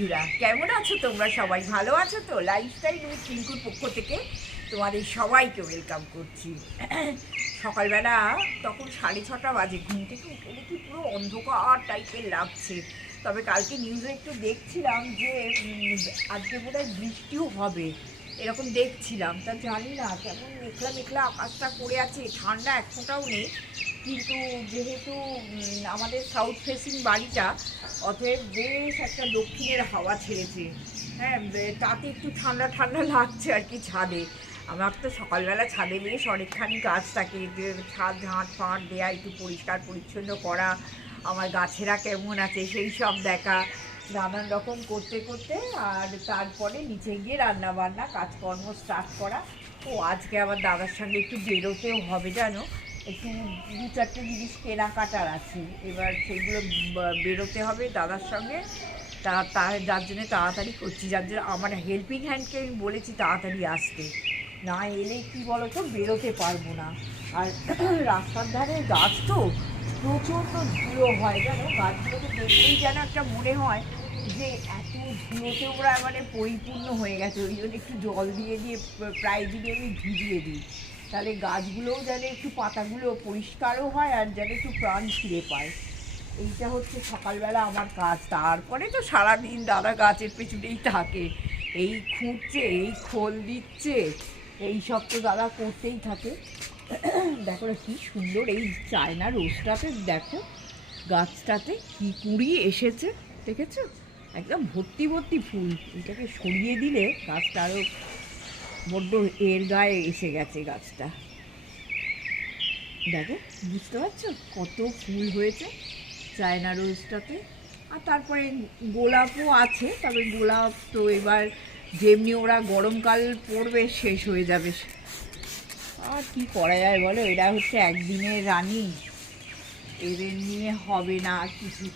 বন্ধুরা, কেমন আছো তোমরা সবাই? ভালো আছো তো? লাইফস্টাইল উইথ টিঙ্কুর পক্ষ থেকে তোমাদের সবাইকে ওয়েলকাম করছি। সকালবেলা তখন সাড়ে ছটা বাজে, ঘুম থেকে উঠে দেখি পুরো অন্ধকার টাইপের লাগছে। তবে কালকে নিউজে একটু দেখছিলাম যে আজকে বোধহয় বৃষ্টিও হবে, এরকম দেখছিলাম। তা জানি না, কেমন মেঘলা মেঘলা আকাশটা করে আছে, ঠান্ডা এক ফোঁটাও নেই। কিন্তু যেহেতু আমাদের সাউথ ফেসিং বাড়িটা, অতএব বেশ একটা দক্ষিণের হাওয়া ছেড়েছে। হ্যাঁ তাতে একটু ঠান্ডা ঠান্ডা লাগছে আর কি ছাদে। আমার তো সকালবেলা ছাদে বেশ অনেকখানি গাছ থাকে ছাদ ঝাঁট ফাঁট দেয়া, একটু পরিষ্কার পরিচ্ছন্ন করা, আমার গাছেরা কেমন আছে সেই সব দেখা, নানান রকম করতে করতে, আর তারপরে নিচে গিয়ে রান্না বান্না কাজকর্ম স্টার্ট করা। ও, আজকে আমার দাদার সঙ্গে একটু বেরোতেও হবে, জানো? একটু দু চারটে জিনিস কেনাকাটার আছে। এবার সেগুলো বেরোতে হবে দাদার সঙ্গে। তা তার যার জন্য তাড়াতাড়ি করছি, যার জন্য আমার হেল্পিং হ্যান্ডকে আমি বলেছি তাড়াতাড়ি আসতে। না এলে কি বলো তো বেরোতে পারব না। আর রাস্তার ধারে গাছ তো প্রচণ্ড ধুলো হয়, জানো? গাছগুলোকে দেখলেই যেন একটা মনে হয় যে এত ধুলোতে ওরা মানে পরিপূর্ণ হয়ে গেছে। ওই জন্য একটু জল দিয়ে দিয়ে প্র- প্রায় দিনে আমি ভিজিয়ে দিই। তাহলে গাছগুলোও যেন একটু পাতাগুলো পরিষ্কারও হয় আর যেন একটু প্রাণ ফিরে পায়। এইটা হচ্ছে সকালবেলা আমার কাজ। তারপরে তো সারাদিন দাদা গাছের পেছনেই থাকে। এই খুঁড়ছে, এই খোল দিচ্ছে, এই সব তো দাদা করতেই থাকে। দেখো না কি সুন্দর এই চায়না রোজটাতে, দেখো গাছটাতে কি কুড়ি এসেছে, দেখেছ? একদম ভর্তি ভর্তি ফুল। এটাকে সরিয়ে দিলে গাছটা আরও বড্ড এর গায়ে এসে গেছে গাছটা। দেখো, বুঝতে পারছ? কত ফুল হয়েছে চায়না রোজটাতে। আর তারপরে গোলাপও আছে, তবে গোলাপ তো এবার যেমনি ওরা গরমকাল পড়বে, শেষ হয়ে যাবে। আর কি করা যায় বলো? এরা হচ্ছে একদিনের রানী। এদের নিয়ে হবে না কিছু।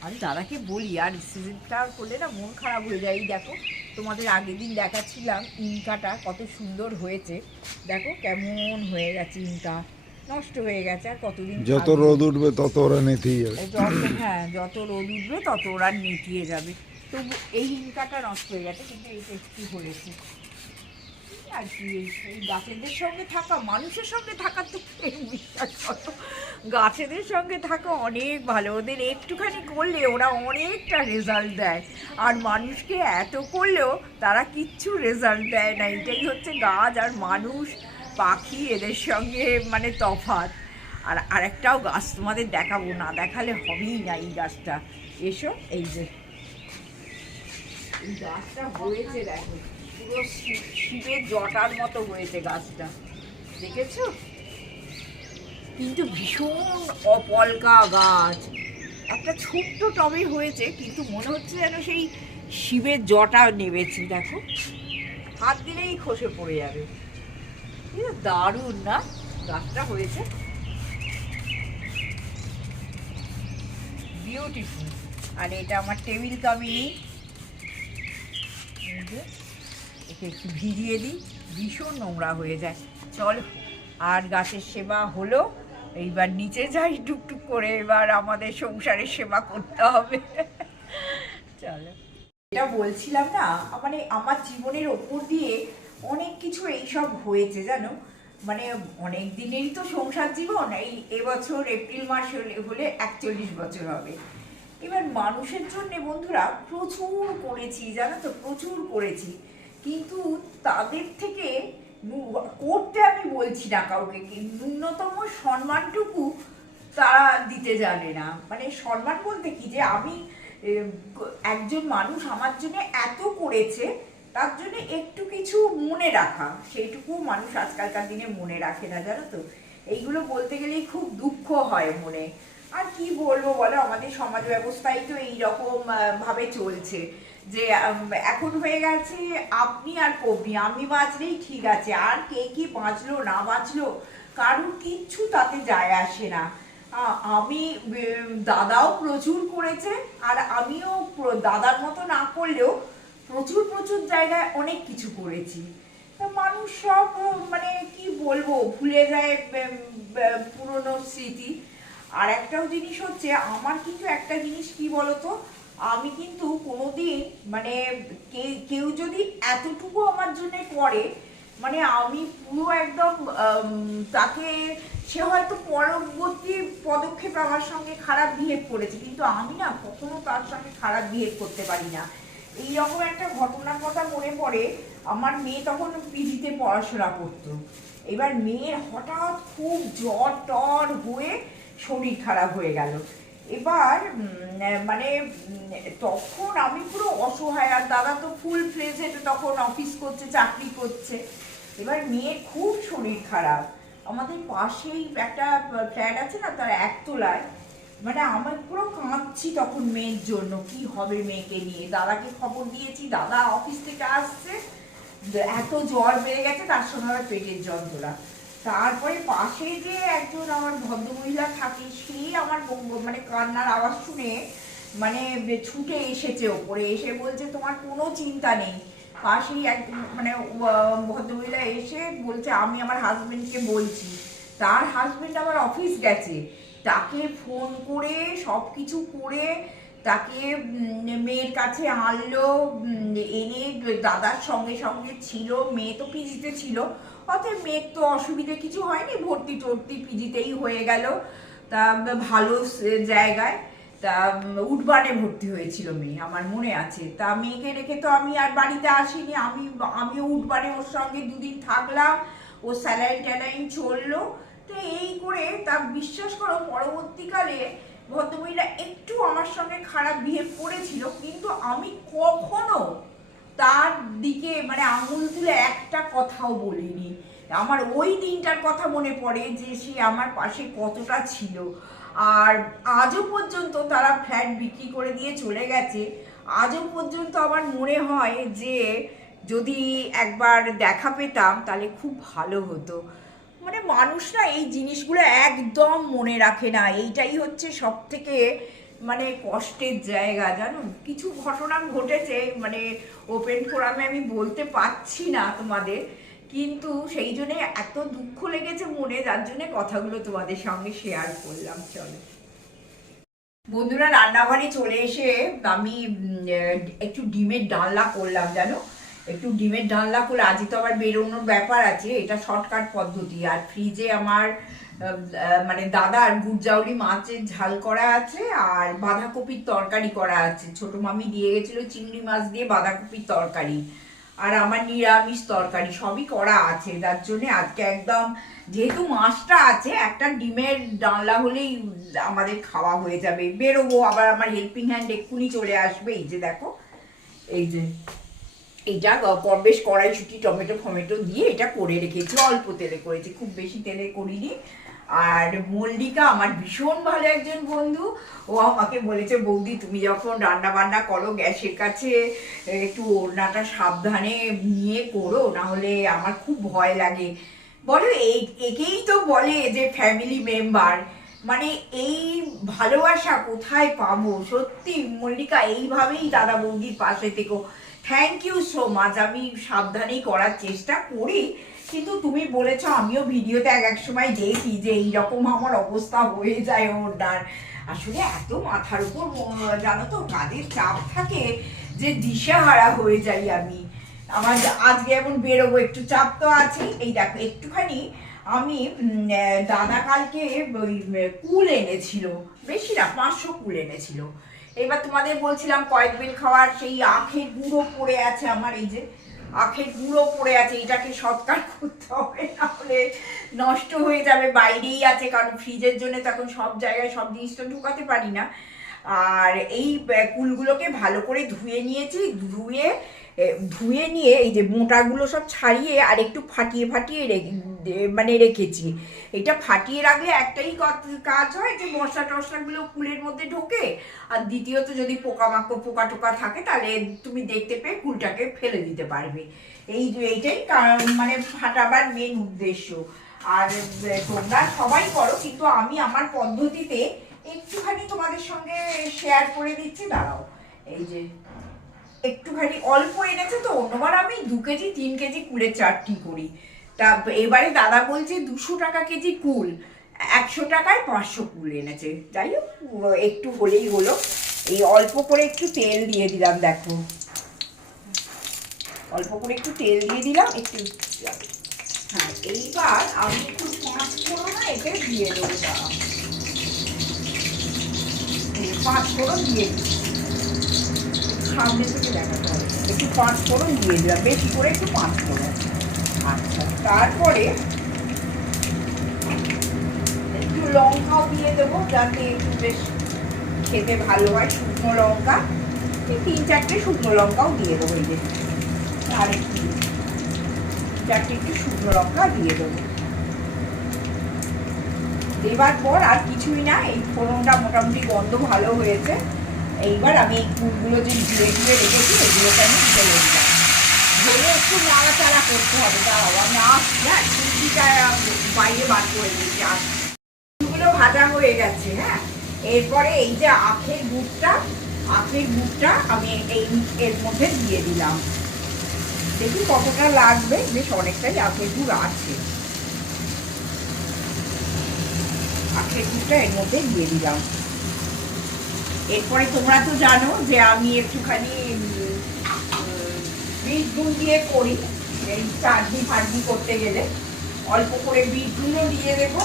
আমি দাদাকে বলি, আর সিজনটা করলে না মন খারাপ হয়ে যায় দেখো। তোমাদের আগের দিন দেখাচ্ছিলাম ইনকাটা কত সুন্দর হয়েছে। দেখো কেমন হয়ে গেছে ইনকা। নষ্ট হয়ে গেছে আর কতদিন যত রোদ উঠবে তত ওরা নেতেই যাবে। যত হ্যাঁ যত রোদ উঠবে তত ওরা নেতিয়ে যাবে। তবু এই ইনকাটা নষ্ট হয়ে গেছে কিন্তু এইটা একটু হয়েছে। আর কি এই- এই গাছেদের সঙ্গে থাকা মানুষের সঙ্গে থাকার তো এই বিশ্বাস গাছেদের সঙ্গে থাকা অনেক ভালো। ওদের একটুখানি করলে ওরা অনেকটা রেজাল্ট দেয়। আর মানুষকে এত করলেও তারা কিচ্ছু রেজাল্ট দেয় না। এটাই হচ্ছে গাছ আর মানুষ, পাখি এদের সঙ্গে মানে তফাৎ। আর আরেকটাও গাছ তোমাদের দেখাবো না, দেখালে হবেই না এই গাছটা। এসো, এই যে। গাছটা হয়েছে, দেখো। পুরো শিবের জটার মতো হয়েছে গাছটা। দেখেছ? কিন্তু ভীষণ অপলকা গাছ। একটা ছোট্ট টবে হয়েছে, কিন্তু মনে হচ্ছে যেন সেই শিবের জটা নেবেছি দেখো। হাত দিলেই খসে পড়ে যাবে। কি দারুণ না? গাছটা হয়েছে। বিউটিফুল আর এটা আমার টেবিল কামিনী একে একটু ভিজিয়ে দিই। ভীষণ নোংরা হয়ে যায়। চল, আর গাছের সেবা হলো। এইবার নিচে যাই টুকটুক করে, এবার আমাদের সংসারের সেবা করতে হবে। চলো। এটা বলছিলাম না মানে আমার জীবনের ওপর দিয়ে অনেক কিছু এইসব হয়েছে, জানো? মানে অনেক দিনেরই তো সংসার জীবন, এই এবছর এপ্রিল মাস হলে একচল্লিশ বছর হবে। এবার মানুষের জন্য বন্ধুরা, প্রচুর করেছি, জানো তো? প্রচুর করেছি। কিন্তু তাদের থেকে করতে আমি বলছি না কাউকে ন্যূনতম সম্মানটুকু তারা দিতে জানে না। মানে সম্মান বলতে কি যে আমি একজন মানুষ আমার জন্য এত করেছে, তার জন্য একটু কিছু মনে রাখা। সেইটুকু মানুষ আজকালকার দিনে মনে রাখে না, জানো তো? এইগুলো বলতে গেলেই খুব দুঃখ হয় মনে। আর কি বলব বলো, আমাদের সমাজ ব্যবস্থাই তো এইরকম ভাবে চলছে যে এখন হয়ে গেছে আপনি আর কবি, আমি বাঁচলেই ঠিক আছে, আর কে কি বাঁচলো, না বাঁচলো, কারোর কিচ্ছু তাতে যায় আসে না। আমি দাদাও প্রচুর করেছে, আর আমিও দাদার মতো না করলেও প্রচুর প্রচুর জায়গায় অনেক কিছু করেছি। তা মানুষ সব মানে কি বলব, ভুলে যায় পুরনো স্মৃতি। আর একটাও জিনিস হচ্ছে, আমার কিন্তু একটা জিনিস কি বলতো? আমি কিন্তু কোনোদিন মানে কেউ যদি এতটুকু আমার জন্য করে মানে আমি পুরো একদম তাকে, সে হয়তো পরবর্তী পদক্ষেপ আমার সঙ্গে খারাপ বিহেভ করেছে, কিন্তু আমি না কখনো তার সঙ্গে খারাপ বিহেভ করতে পারি না। এইরকম একটা ঘটনার কথা মনে পড়ে, আমার মেয়ে তখন পিজিতে পড়াশোনা করতো। এবার মেয়ের হঠাৎ খুব জ্বর টর হয়ে শরীর খারাপ হয়ে গেল। এবার মানে তখন আমি পুরো অসহায়, আর দাদা তো ফুল ফ্লেজেড তখন অফিস করছে, চাকরি করছে। এবার মেয়ের খুব শরীর খারাপ। আমাদের পাশেই একটা ফ্ল্যাট আছে না, তার একতলায়। মানে আমার পুরো কাঁদছি তখন মেয়ের জন্য, কি হবে মেয়েকে নিয়ে? দাদাকে খবর দিয়েছি, দাদা অফিস থেকে আসছে। এত জ্বর বেড়ে গেছে, তার সঙ্গে আবার পেটের যন্ত্রণা। তারপরে পাশে যে একজন আমার ভদ্রমহিলা থাকে, সে আমার মানে কান্নার আওয়াজ শুনে মানে ছুটে এসেছে ওপরে, এসে বলছে, তোমার কোনো চিন্তা নেই। পাশেই এক মানে ভদ্রমহিলা এসে বলছে, আমি আমার হাজবেন্ডকে বলছি। তার হাজবেন্ড আমার অফিস গেছে। তাকে ফোন করে সব কিছু করে তাকে মেয়ের কাছে আনলো এনে দাদার সঙ্গে সঙ্গে ছিল মেয়ে তো পিজিতে ছিল অতএব মেয়ের তো অসুবিধে কিছু হয়নি ভর্তি টর্তি পিজিতেই হয়ে গেল। তা ভালো জায়গায় তা উম, উডবানে ভর্তি হয়েছিল মেয়ে আমার মনে আছে। তা মেয়েকে রেখে তো আমি আর বাড়িতে আসিনি আমি আমিও উডবানে ওর সঙ্গে দুদিন থাকলাম ও স্যালাইন ট্যালাইন চলল। তো এই করে তা বিশ্বাস করো পরবর্তীকালে ভদ্রমহিলা একটু আমার সঙ্গে খারাপ বিহেভ করেছিল, কিন্তু আমি কখনো তার দিকে মানে আঙুল তুলে একটা কথাও বলিনি। আমার ওই দিনটার কথা মনে পড়ে যে সে আমার পাশে কতটা ছিল। আর আজও পর্যন্ত তারা ফ্ল্যাট বিক্রি করে দিয়ে চলে গেছে। আজও পর্যন্ত আমার মনে হয় যে যদি একবার দেখা পেতাম তাহলে খুব ভালো হতো। মানে মানুষ না এই জিনিসগুলো একদম মনে রাখে না। এইটাই হচ্ছে সব থেকে মানে কষ্টের জায়গা, জানো? কিছু ঘটনা ঘটেছে মানে ওপেন ফোরামে আমি বলতে পারছি না তোমাদের, কিন্তু সেই জন্যে এত দুঃখ লেগেছে মনে, যার জন্য কথাগুলো তোমাদের সঙ্গে শেয়ার করলাম, চলো। বন্ধুরা, রান্নাঘরে চলে এসে আমি একটু ডিমের ডালনা করলাম, জানো? একটু ডিমের ডালনা করে আজই তো আবার বেরোনোর ব্যাপার আছে, এটা শর্টকাট পদ্ধতি। আর ফ্রিজে আমার মানে দাদার গুড়জাউরি মাছের ঝাল করা আছে, আর বাঁধাকপির তরকারি করা আছে। ছোট মামি দিয়ে গেছিল চিংড়ি মাছ দিয়ে বাঁধাকপির তরকারি, আর আমার নিরামিষ তরকারি, সবই করা আছে। যার জন্য আজকে একদম, যেহেতু মাছটা আছে, একটা ডিমের ডালনা হলেই আমাদের খাওয়া হয়ে যাবে। বেরোবো, আবার আমার হেল্পিং হ্যান্ড এক্ষুনি চলে আসবে, এই যে দেখো, এই যে এইটা গ- বেশ কড়াইশুটি, টমেটো, ফমেটো দিয়ে এটা করে রেখেছি, অল্প তেলে করেছি, খুব বেশি তেলে করিনি। আর মল্লিকা আমার ভীষণ ভালো একজন বন্ধু, ও আমাকে বলেছে, বৌদি, তুমি যখন রান্না বান্না করো, গ্যাসের কাছে একটু ওড়নাটা সাবধানে নিয়ে করো না হলে আমার খুব ভয় লাগে। বলো একেই তো বলে যে ফ্যামিলি মেম্বার মানে এই ভালোবাসা কোথায় পাবো? সত্যি, মল্লিকা, এইভাবেই দাদা বৌদির পাশে থেকো। থ্যাংক ইউ সো মাচ আমি সাবধানেই করার চেষ্টা করি। কিন্তু তুমি বলেছ, আমিও ভিডিওতে এক এক সময় দেখি যে এইরকম আমার অবস্থা হয়ে যায় ওনার। আসলে এত মাথার উপর জানো তো, কাজের চাপ থাকে যে দিশাহারা হয়ে যাই আমি। আমার আজকে এমন বেরোবো, একটু চাপ তো আছে এই দেখো, একটুখানি আমি দাদা কালকে ওই কুল এনেছিল। বেশি না, পাঁচশো কুল এনেছিল। এবার তোমাদের বলছিলাম কয়েক বেল খাওয়ার সেই আখের গুঁড়ো পড়ে আছে আমার, এই যে আখের গুঁড়ো পড়ে আছে, এটাকে সৎকার করতে হবে, নাহলে নষ্ট হয়ে যাবে, বাইরেই আছে, কারণ ফ্রিজের জন্য তখন সব জায়গায় সব জিনিস তো ঢুকাতে পারি না। আর এই কুলগুলোকে ভালো করে ধুয়ে নিয়েছি, ধুয়ে ধুয়ে নিয়ে এই যে মোটাগুলো সব ছাড়িয়ে আর একটু ফাটিয়ে ফাটিয়ে মানে রেখেছি। এটা ফাটিয়ে রাখলে একটাই কাজ হয় যে মশলা টশলাগুলো কুলের মধ্যে ঢোকে, আর দ্বিতীয়ত যদি পোকামাকড় পোকা টোকা থাকে তাহলে তুমি দেখতে পেয়ে কুলটাকে ফেলে দিতে পারবে। এই এইটাই মানে ফাটাবার মেন উদ্দেশ্য। আর তোমরা সবাই করো, কিন্তু আমি আমার পদ্ধতিতে একটুখানি তোমাদের সঙ্গে শেয়ার করে দিচ্ছি, দাঁড়াও। এই যে একটুখানি অল্প এনেছে তো, অন্যবার আমি দু কেজি, তিন কেজি কুলের চাটনি করি। তা এবারে দাদা বলছে দুশো টাকা কেজি কুল, একশো টাকায় পাঁচশো কুল এনেছে। যাই হোক, একটু হলেই হলো। এই অল্প করে একটু তেল দিয়ে দিলাম, দেখো। অল্প করে একটু তেল দিয়ে দিলাম, একটু হ্যাঁ এইবার আমি একটু পাঁচ ফোড়ন এতে দিয়ে দেবো। পাঁচ ফোড়ন দিয়ে দিচ্ছি সামনে থেকে দেখাতে হবে। একটু পাঁচ ফোড়ন দিয়ে দিলাম বেশি করে একটু পাঁচ ফোড়ন আচ্ছা তারপরে একটু লঙ্কাও দিয়ে দেবো, যাতে একটু বেশ খেতে ভালো হয়। শুকনো লঙ্কা তিন চারটে শুকনো লঙ্কাও দিয়ে দেবো এই যে। আর একটু, চারটে একটু শুকনো লঙ্কা দিয়ে দেবো। দেবার পর আর কিছুই না, এই ফোড়নটা মোটামুটি গন্ধ ভালো হয়েছে। এইবার আমি এই কুলগুলো যে ধুয়ে ধুয়ে রেখেছি, এগুলোকে আমি ঢেলে দিলাম ঢেলে একটু নাড়াচাড়া করতে হবে, দাঁড়াও, আমি আসছি হ্যাঁ কুলটিটা বাইরে বার করে দিয়েছি কুলগুলো ভাজা হয়ে গেছে হ্যাঁ। এরপরে এই যে আখের গুড়টা আখের গুড়টা আমি এই এর মধ্যে দিয়ে দিলাম। দেখি কতটা লাগবে, বেশ অনেকটাই আখের গুড় আছে। আখের গুড়টা এর মধ্যে দিয়ে দিলাম। এরপরে তোমরা তো জানো যে আমি একটুখানি বিট নুন দিয়ে করি এই চাটনি ফাটনি করতে গেলে। অল্প করে বিট নুনও দিয়ে দেবো।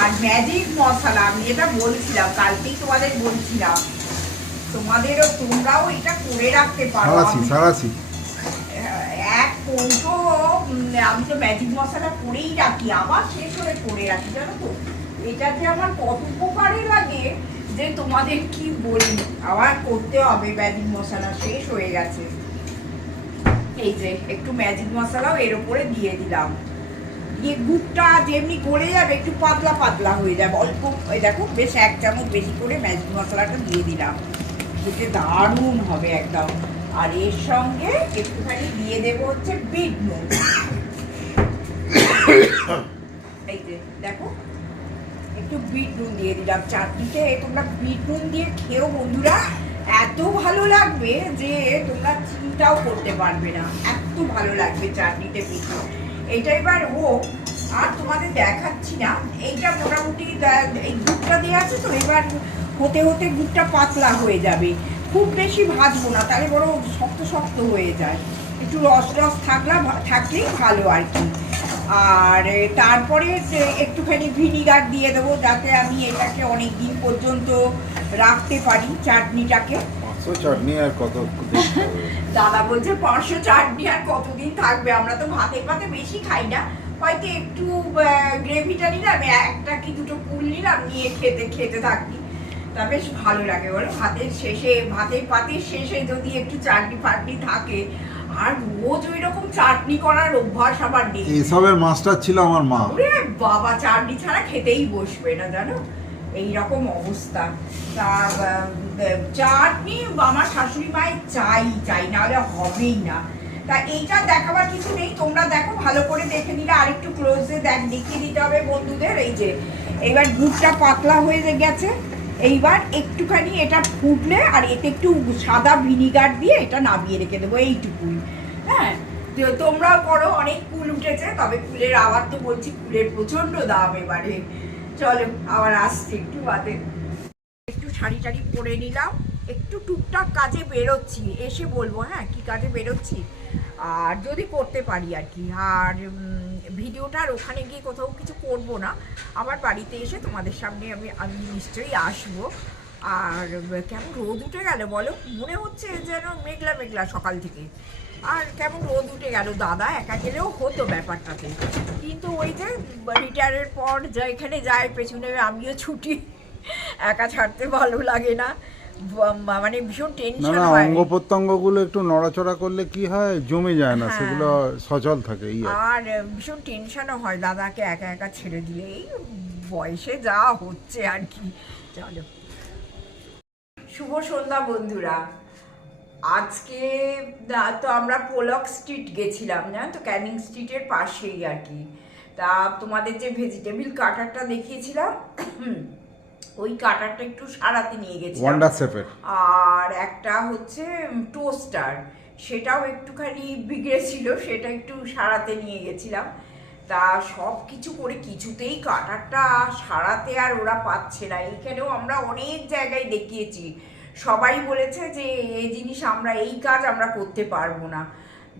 আর ম্যাজিক মশলা আমি এটা বলছিলাম কালকেই তোমাদের বলছিলাম তোমাদেরও তোমরাও এটা করে রাখতে পারো। এক কৌটো আমি তো ম্যাজিক মশলা করেই রাখি আবার শেষ হয়ে করে রাখি জানো তো? এটা যে আমার কত উপকারে লাগে যে তোমাদের কি বলি, আবার করতে হবে ম্যাজিক মশলা, শেষ হয়ে গেছে। এই যে, একটু ম্যাজিক মশলাও এর উপরে দিয়ে দিলাম। দিয়ে গুড়টা যেমনি গলে যাবে, একটু পাতলা পাতলা হয়ে যাবে। অল্প ওই দেখো, বেশ এক চামচ বেশি করে ম্যাজিক মশলাটা দিয়ে দিলাম। খেতে দারুণ হবে একদম। আর এর সঙ্গে একটুখানি দিয়ে দেবো হচ্ছে বিট নুন। একটু বিট নুন দিয়ে দিলাম চাটনিতে তোমরা বিট নুন দিয়ে খেও বন্ধুরা, এত ভালো লাগবে যে তোমরা চিন্তাও করতে পারবে না। এত ভালো লাগবে চাটনিতে বিট নুন এইটা এবার হোক আর তোমাদের দেখাচ্ছি না। এইটা মোটামুটি এই গুড়টা দেওয়া আছে তো, এবার হতে হতে গুড়টা পাতলা হয়ে যাবে। খুব বেশি ভাজবো না, তাহলে বড় শক্ত শক্ত হয়ে যায়। একটু রস রস থাকলা, থাকলেই ভালো আর কি। আর তারপরে একটুখানি ভিনিগার দিয়ে দেবো যাতে আমি এটাকে অনেক দিন পর্যন্ত রাখতে পারি চাটনিটাকে। চাটনি আর কত দাদা বলছে পাঁচশো চাটনি আর কতদিন থাকবে? আমরা তো ভাতে পাতে বেশি খাই না। হয়তো একটু গ্রেভিটা নিলাম একটা কি দুটো কুল নিলাম নিয়ে খেতে খেতে থাকি। তা বেশ ভালো লাগে বলো। ভাতের শেষে ভাতের পাতের শেষে যদি একটু চাটনি ফাটনি থাকে আর রোজ ওই রকম চাটনি করার অভ্যাস আমার নেই। এসবের মাস্টার ছিল আমার মা। বাবা চাটনি ছাড়া খেতেই বসবে না জানো? এই রকম অবস্থা। তা চাটনি আমার শাশুড়ি মায়ের চাই চাই না হলে হবেই না। তা এইটা দেখাবার কিছু নেই তোমরা দেখো ভালো করে দেখে নিলে। আরেকটু ক্লোজে দেখ দেখিয়ে দিতে হবে বন্ধুদের। এই যে এবার দুধটা পাতলা হয়ে গেছে। এইবার একটুখানি এটা ফুটলে আর এতে একটু সাদা ভিনিগার দিয়ে এটা নামিয়ে রেখে দেবো এইটুকুই। হ্যাঁ? তোমরাও করো, অনেক কুল উঠেছে, তবে কুলের আবার তো বলছি কুলের প্রচণ্ড দাম এবারে। চলো, আবার আসছি একটু বাদে। একটু শাড়ি টাড়ি পরে নিলাম। একটু টুকটাক কাজে বেরোচ্ছি, এসে বলব হ্যাঁ কি কাজে বেরোচ্ছি? আর যদি করতে পারি আর কি, আর ভিডিওটা আর ওখানে গিয়ে কোথাও কিছু করব না। আমার বাড়িতে এসে তোমাদের সামনে আমি আমি নিশ্চয়ই আসব। আর কেমন রোদ উঠে গেল বলো? মনে হচ্ছে যেন মেঘলা মেঘলা সকাল থেকে। আর কেমন রোদ উঠে গেল? দাদা একা গেলেও হতো ব্যাপারটাতে। কিন্তু ওই যে রিটায়ারের পর যা এখানে যায়, পেছনে আমিও ছুটি, একা ছাড়তে ভালো লাগে না। মানে ভীষণ টেনশন না হয়। অঙ্গ প্রত্যঙ্গগুলো একটু নড়াচড়া করলে কি হয়? জমে যায় না হ্যাঁ। সেগুলো সচল থাকে আর ভীষণ টেনশনও হয় দাদাকে একা একা ছেড়ে দিলে এই বয়সে যা হচ্ছে আর কি। চলো। শুভ সন্ধ্যা বন্ধুরা। আজকে তো আমরা পোলক স্ট্রিট গেছিলাম না তো? ক্যানিং স্ট্রিটের পাশেই আর কি। তা তোমাদের যে ভেজিটেবিল কাটারটা দেখিয়েছিলাম ওই কাটারটা একটু সারাতে নিয়ে গেছিলাম। ওয়ান্ডার শেফের আর একটা হচ্ছে টোস্টার সেটাও একটুখানি বিগড়ে ছিল সেটা একটু সারাতে নিয়ে গেছিলাম। তা সব কিছু করে কিছুতেই কাটারটা সারাতে আর ওরা পাচ্ছে না। এইখানেও আমরা অনেক জায়গায় দেখিয়েছি। সবাই বলেছে যে এই জিনিস আমরা এই কাজ আমরা করতে পারব না।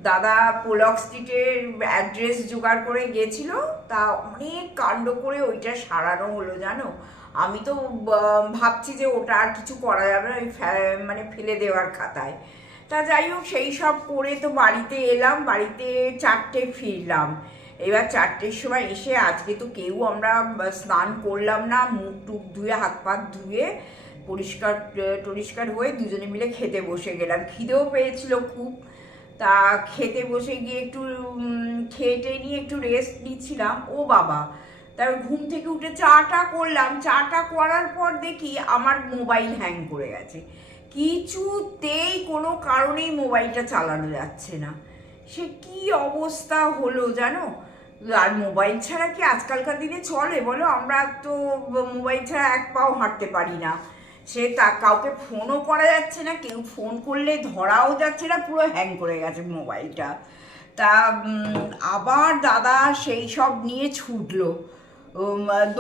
দাদা পোলক স্ট্রিটের অ্যাড্রেস জোগাড় করে গেছিল। তা অনেক কাণ্ড করে ওইটা সারানো হলো জানো? আমি তো ভাবছি যে ওটা আর কিছু করা যাবে না মানে ফেলে দেওয়ার খাতায়। তা যাই হোক, সেই সব করে তো বাড়িতে এলাম, বাড়িতে চারটে ফিরলাম। এবার চারটের সময় এসে আজকে তো কেউ আমরা স্নান করলাম না, মুখ টুক ধুয়ে, হাত পাত ধুয়ে, পরিষ্কার টরিষ্কার হয়ে দুজনে মিলে খেতে বসে গেলাম। খিদেও পেয়েছিল খুব। তা খেতে বসে গিয়ে একটু টেয়ে নিয়ে একটু রেস্ট নিচ্ছিলাম। ও বাবা তার ঘুম থেকে উঠে চাটা করলাম। চাটা করার পর দেখি আমার মোবাইল হ্যাং করে গেছে। কিছুতেই কোনো কারণেই মোবাইলটা চালানো যাচ্ছে না। সে কি অবস্থা হলো জানো? আর মোবাইল ছাড়া কি আজকালকার দিনে চলে? বলো, আমরা তো মোবাইল ছাড়া এক পাও হাঁটতে পারি না। সে তা কাউকে ফোনও করা যাচ্ছে না, কেউ ফোন করলে ধরাও যাচ্ছে না, পুরো হ্যাং করে গেছে মোবাইলটা। তা আবার দাদা সেই সব নিয়ে ছুটলো।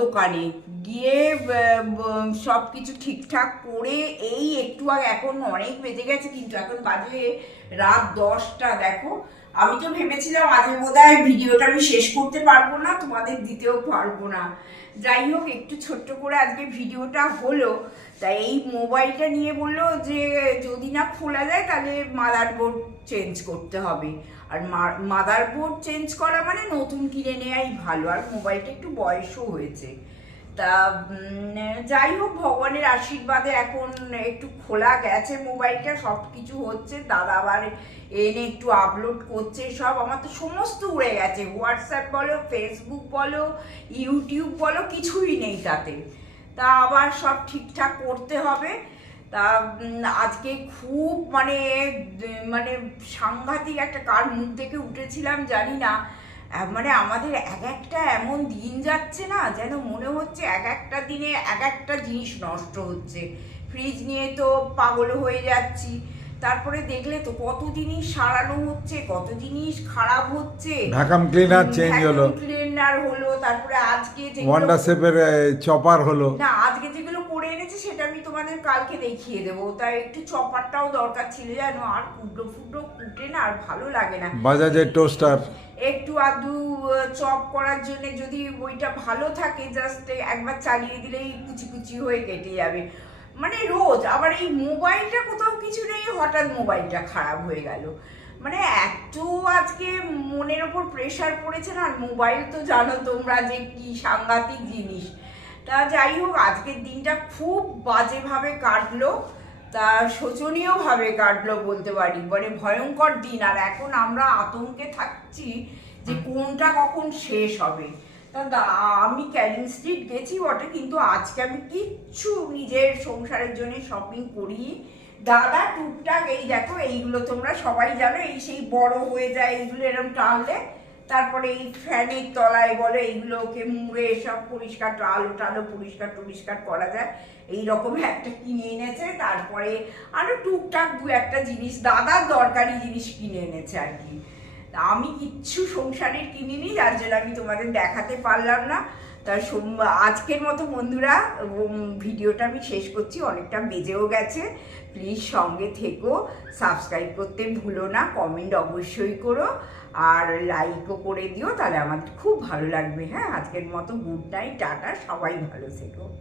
দোকানে। গিয়ে সব কিছু ঠিকঠাক করে এই একটু আগে, এখন অনেক বেজে গেছে কিন্তু এখন বাজে রাত দশটা, দেখো। আমি তো ভেবেছিলাম আজকে বোধহয় ভিডিওটা আমি শেষ করতে পারব না, তোমাদের দিতেও পারব না। যাই হোক, একটু ছোট্ট করে আজকে ভিডিওটা হলো। তাই এই মোবাইলটা নিয়ে বলল যে, যদি না খোলা যায় তাহলে মাদার বোর্ড চেঞ্জ করতে হবে। আর মাদার বোর্ড চেঞ্জ করা মানে নতুন কিনে নেওয়াই ভালো। আর মোবাইলটা একটু বয়সও হয়েছে। তা যাই হোক, ভগবানের আশীর্বাদে এখন একটু খোলা গেছে মোবাইলটা সব কিছু হচ্ছে। দাদা আবার এনে একটু আপলোড করছে সব। আমার তো সমস্ত উড়ে গেছে। হোয়াটসঅ্যাপ বলো ফেসবুক বলো ইউটিউব বলো, কিছুই নেই তাতে। তা আবার সব ঠিকঠাক করতে হবে। তা আজকে খুব মানে মানে সাংঘাতিক একটা কার মুখ থেকে উঠেছিলাম, জানি না। মানে আমাদের এক একটা এমন দিন যাচ্ছে না যেন মনে হচ্ছে এক একটা দিনে এক একটা জিনিস নষ্ট হচ্ছে। ফ্রিজ নিয়ে তো পাগল হয়ে যাচ্ছি। তারপরে দেখলে তো কত জিনিস সারানো হচ্ছে কত জিনিস খারাপ হচ্ছে। ভ্যাকাম ক্লিনার চেঞ্জ হলো। ক্লিনার হলো তারপরে আজকে যেগুলো- ওয়ান্ডার শেপের চপার হলো। না আজকে যেগুলো করে এনেছে সেটা আমি তোমাদের কালকে দেখিয়ে দেবো। তাই একটু চপারটাও দরকার ছিল জানো আর কুটো ফুটো কুটে না আর ভালো লাগে না। বাজাজের টোস্টার একটু আধু চপ করার জন্য যদি ওইটা ভালো থাকে জাস্ট একবার চালিয়ে দিলেই কুচি কুচি হয়ে কেটে যাবে। মানে রোজ, আবার এই মোবাইলটা কোথাও কিছু নেই, হঠাৎ মোবাইলটা খারাপ হয়ে গেল। মানে এত আজকে মনের ওপর প্রেশার পড়েছে না, আর মোবাইল তো জানো তোমরা যে কি সাংঘাতিক জিনিস। তা যাই হোক, আজকের দিনটা খুব বাজেভাবে কাটলো, তা শোচনীয়ভাবে কাটলো বলতে পারি। মানে ভয়ঙ্কর দিন, আর এখন আমরা আতঙ্কে থাকছি যে কোনটা কখন শেষ হবে। তা আমি ক্যানিং স্ট্রিট গেছি বটে, কিন্তু আজকে আমি কিচ্ছু নিজের সংসারের জন্য শপিং করি। দাদা, টুকটাক এই দেখো, এইগুলো তোমরা সবাই জানো, এই সেই বড় হয়ে যায়, এইগুলো এরকম টানলে তারপরে এই ফ্যানের তলায় বলে এইগুলোকে মুড়ে সব পরিষ্কার আলো টালো পরিষ্কার টরিষ্কার করা যায়। এই রকম একটা কিনে এনেছে, তারপরে আরও টুকটাক দু একটা জিনিস, দাদার দরকারি জিনিস কিনে এনেছে আর কি। আমি কিচ্ছু সংসারের কিনিনি যার জন্য আমি তোমাদের দেখাতে পারলাম না। তা সোম- আজকের মতো বন্ধুরা ভিডিওটা আমি শেষ করছি, অনেকটা বেজেও গেছে। প্লিজ সঙ্গে থেকো, সাবস্ক্রাইব করতে ভুলো না, কমেন্ট অবশ্যই করো, আর লাইকও করে দিও, তাহলে আমাদের খুব ভালো লাগবে। হ্যাঁ আজকের মতো গুড নাইট, টাটা, সবাই ভালো থেকো।